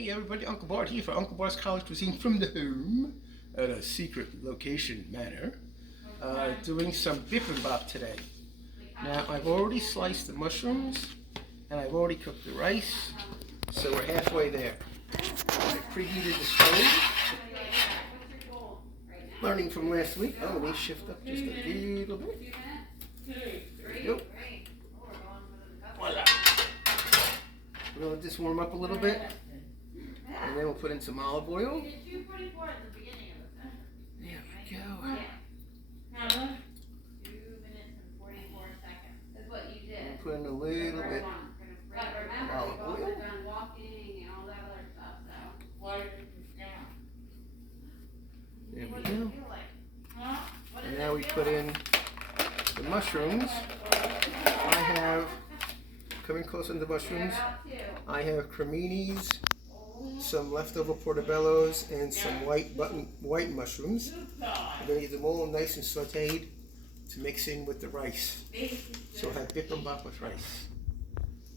Hey everybody, Uncle Bart here for Uncle Bart's College Cuisine from the home at a secret location manor. Doing some bibimbap today. Now I've already sliced the mushrooms and I've already cooked the rice, so we're halfway there. I preheated the stove. Learning from last week. Oh, let me shift up just a little bit. There we go. Voila. We'll let this warm up a little bit. And then we'll put in some olive oil. There we go. 2 minutes and 44 seconds. That's what you did. We'll put in a little bit of olive oil. Done walking and all that other stuff, so. There we go. And now we put in the mushrooms. I have, coming close on the mushrooms, I have creminis, some leftover portobellos, and some white mushrooms. I'm going to get them all nice and sauteed to mix in with the rice. So I'll have bibimbap with rice.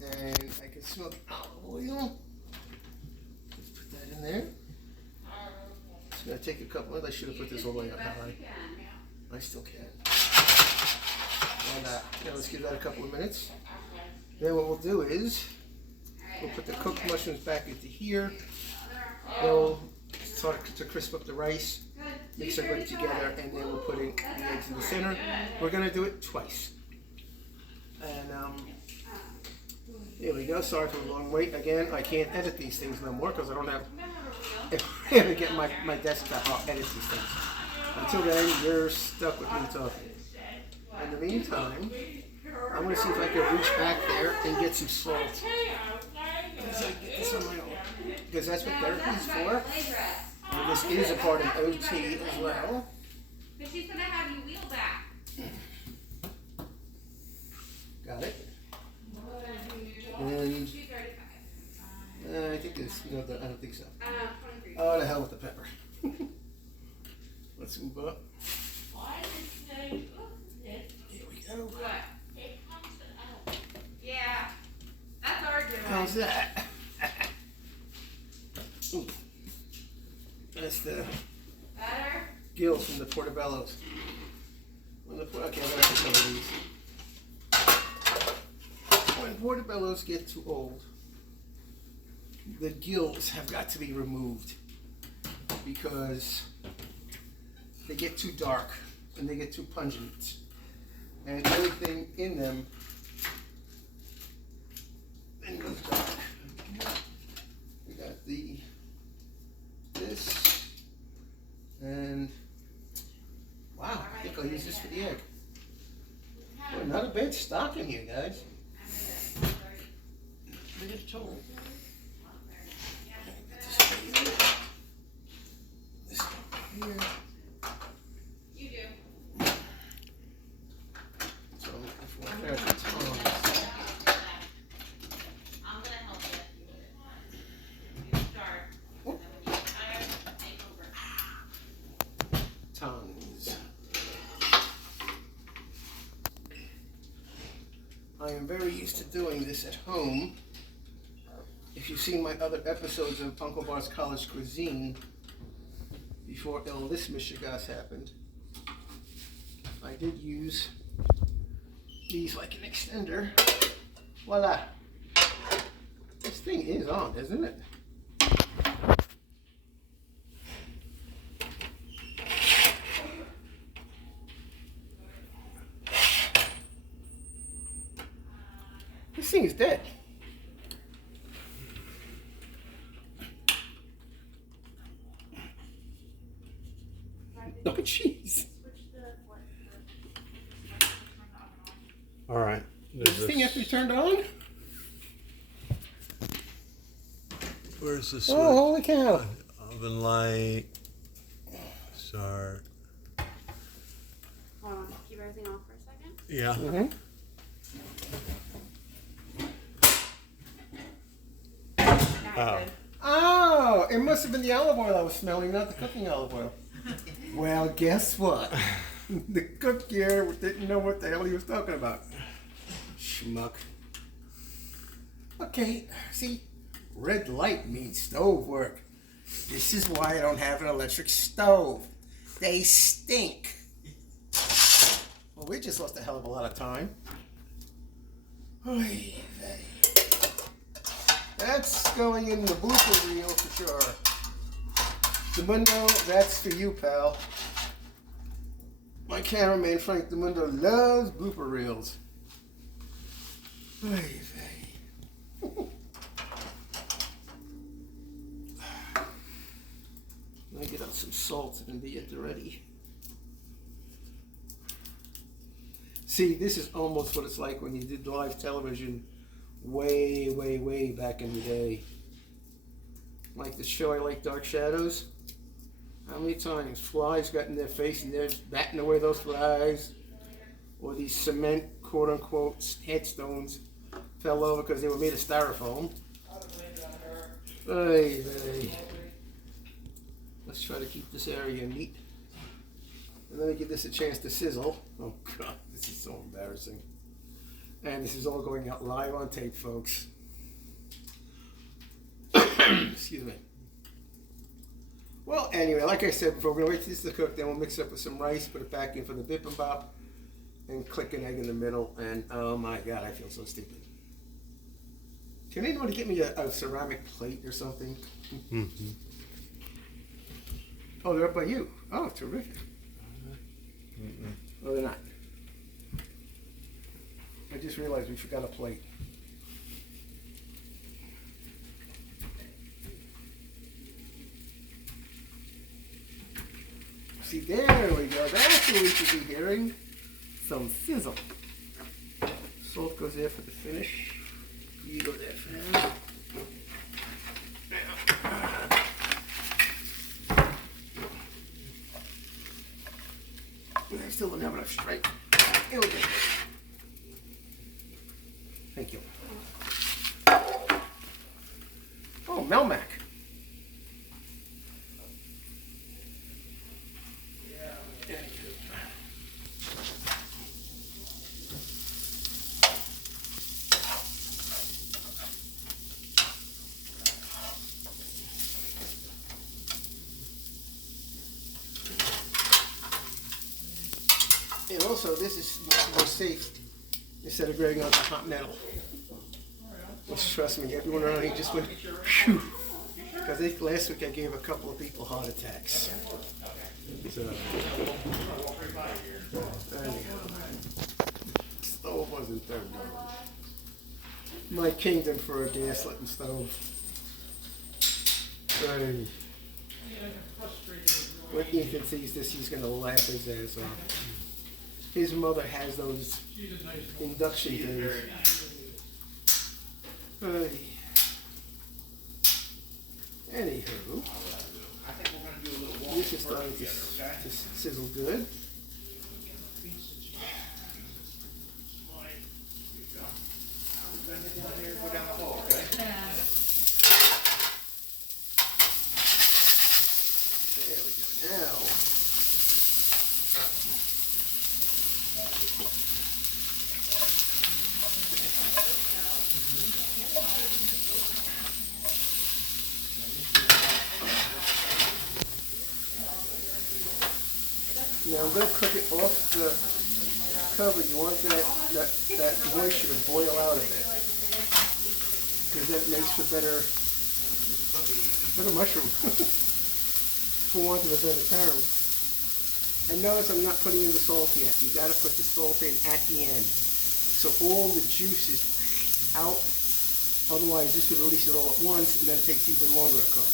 And I can smell the olive oil. Let's put that in there. It's going to take a couple minutes. I should have put this all the way up high. I still can. Now let's give that a couple of minutes. Then what we'll do is we'll put the cooked mushrooms back into here. Then we'll start to crisp up the rice, mix everybody together, and then we'll put in the eggs in the center. We're going to do it twice. And here we go. Sorry for the long wait. Again, I can't edit these things no more because I don't have. If I ever get my desktop, I'll edit these things. Until then, you're stuck with me talking. In the meantime, I'm going to see if I can reach back there and get some salt. As I get this on my own. Because that's what therapy is for. And this is a part of OT as well. But she's going to have you wheel back. Got it. And I think this. No, I don't think so. 23. Oh, the hell with the pepper. Let's move up. Here we go. What? Yeah. That's our good. How's that? Ooh. That's the Better? gills from the portobellos. Okay, I'm going to put some of these. When portobellos get too old, the gills have got to be removed because they get too dark and they get too pungent. And everything in them then goes dark. We got this, and wow, I think I'll use this for the egg. Boy, not a bad stock in here, guys. Look at the total. This one here. You do. So I'm looking for a pair of tongs. I'm going to help you start. And then when you're tired, take over. Tongs. I am very used to doing this at home. If you've seen my other episodes of Uncle Bart's College Cuisine, before all this mishigas happened, I did use these like an extender. Voila! This thing is on, isn't it? This thing is dead. Oh, jeez. All right. Does this thing have to be turned on? Where's the switch? Oh, holy cow. Oven light. Start. Hold on. Keep everything off for a second. Yeah. Mm-hmm. Oh. Oh, it must have been the olive oil I was smelling, not the cooking olive oil. Well, guess what? The cook here didn't know what the hell he was talking about. Schmuck. Okay, see, Red light means stove work. This is why I don't have an electric stove. They stink. Well, we just lost a hell of a lot of time. Oy vey. That's going in the blooper reel for sure. DeMundo, that's for you, pal. My cameraman, Frank DeMundo, loves blooper reels. Oy vey. Let me get out some salt and be at the ready. See, this is almost what it's like when you did live television way, way, way back in the day. Like the show I Like Dark Shadows. How many times flies got in their face and they're batting away those flies? Or these cement, quote unquote, headstones fell over because they were made of styrofoam. Ay, ay. Let's try to keep this area neat. And let me give this a chance to sizzle. Oh God, this is so embarrassing. And this is all going out live on tape, folks. Excuse me. Well, anyway, like I said before, we're going to wait for this to cook, then we'll mix it up with some rice, put it back in for the bibimbap, and click an egg in the middle, and oh my God, I feel so stupid. Can anybody get me a ceramic plate or something? Mm-hmm. Oh, they're up by you. Oh, terrific. Mm-mm. Oh, they're not. I just realized we forgot a plate. See, there we go. That's what we should be hearing. Some sizzle. Salt goes there for the finish. You go there for now. I still don't have enough strength. Here we go. Thank you. Oh, Melmac. And also, this is more safe instead of grabbing onto hot metal. Which, trust me, everyone around here just went, phew. Because last week I gave a couple of people heart attacks. So, anyhow, stove wasn't there. My kingdom for a gaslit stove. Hey. When Ethan sees this, he's going to laugh his ass off. His mother has those induction things. Anywho, this is starting to sizzle good. There we go. Now. Now I'm going to cook it off the cover. You want that moisture to boil out of it, because that makes for better mushroom, for want of a better term. And notice I'm not putting in the salt yet. You got to put the salt in at the end, so all the juice is out. Otherwise, this would release it all at once, and then it takes even longer to cook.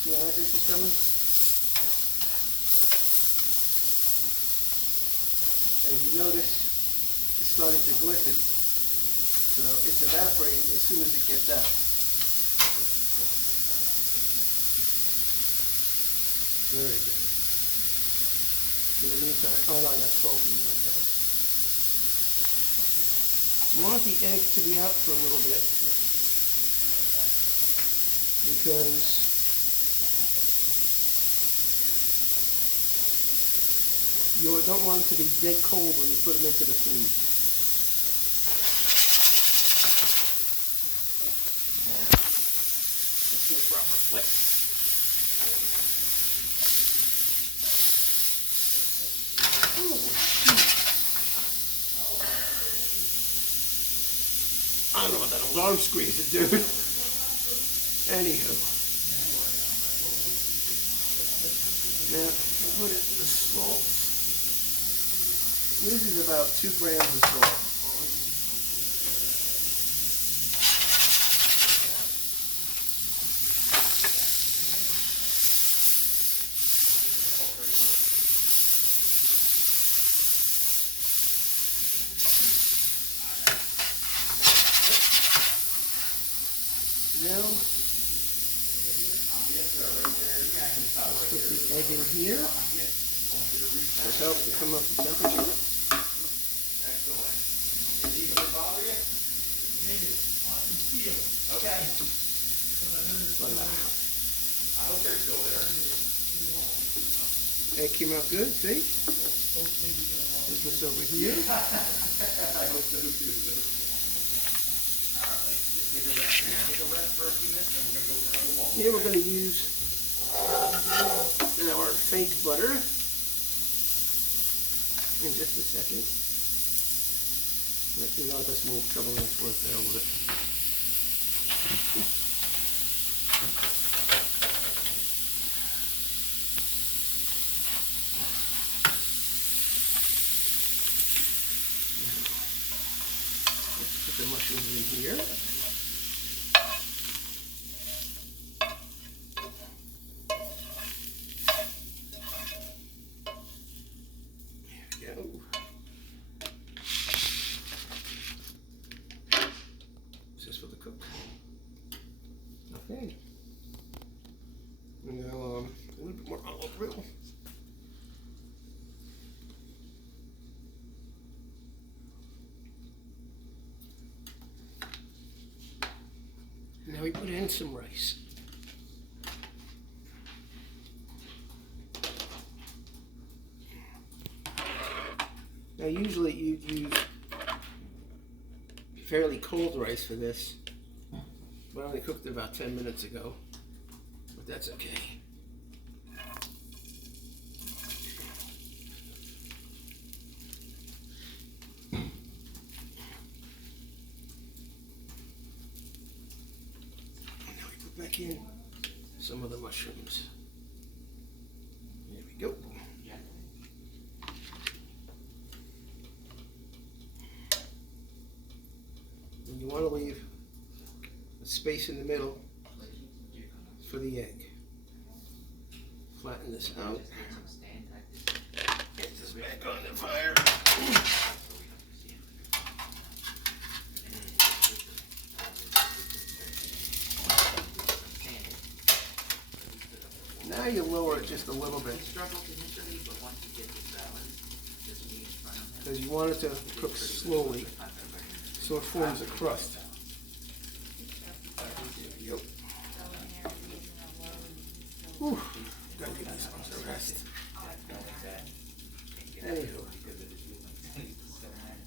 See how this is coming? As you notice, it's starting to glisten. So it's evaporating as soon as it gets out. Very good. In the meantime, oh no, I got salt in it right now. You want the egg to be out for a little bit, because You don't want them to be dead cold when you put them into the food. Let's do a proper flip. I don't know what that alarm squeeze to do. Anywho. Now, put it the salt. This is about 2 grams of salt. Now, let's put the egg in here. This helps to come up the temperature. Voila. Egg came out good, see? Put this over here. Here we're going to use our fake butter in just a second. Let me know if that's more trouble than it's worth there with it. Let's put the mushrooms in here. Okay. And now a little bit more olive oil. Now we put in some rice. Now usually you'd use fairly cold rice for this. But I only cooked it about 10 minutes ago, but that's okay. And now we put back in some of the mushrooms. There we go. And you want to leave space in the middle for the egg. Flatten this out. Get this back on the fire. Now you lower it just a little bit because you want it to cook slowly so it forms a crust. Whew, gotta give these ones a rest. Anywho,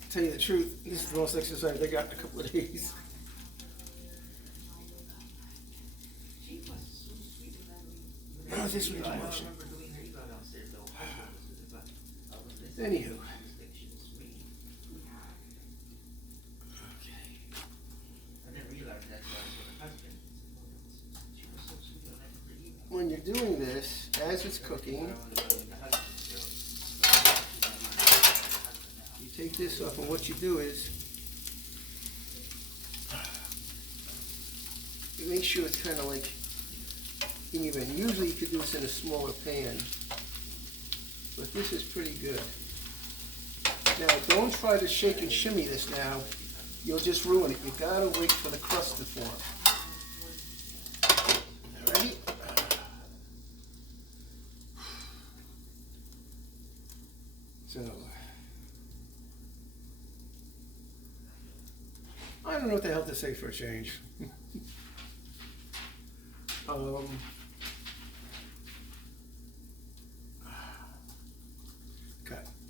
to tell you the truth, this is the most exercise I got in a couple of days. Oh, this was emotion. Anywho. When you're doing this, as it's cooking, you take this off, and what you do is you make sure it's kind of like even. Usually you could do this in a smaller pan, but this is pretty good. Now don't try to shake and shimmy this now. You'll just ruin it. You gotta wait for the crust to form. Alright? So, I don't know what the hell to say for a change. Cut.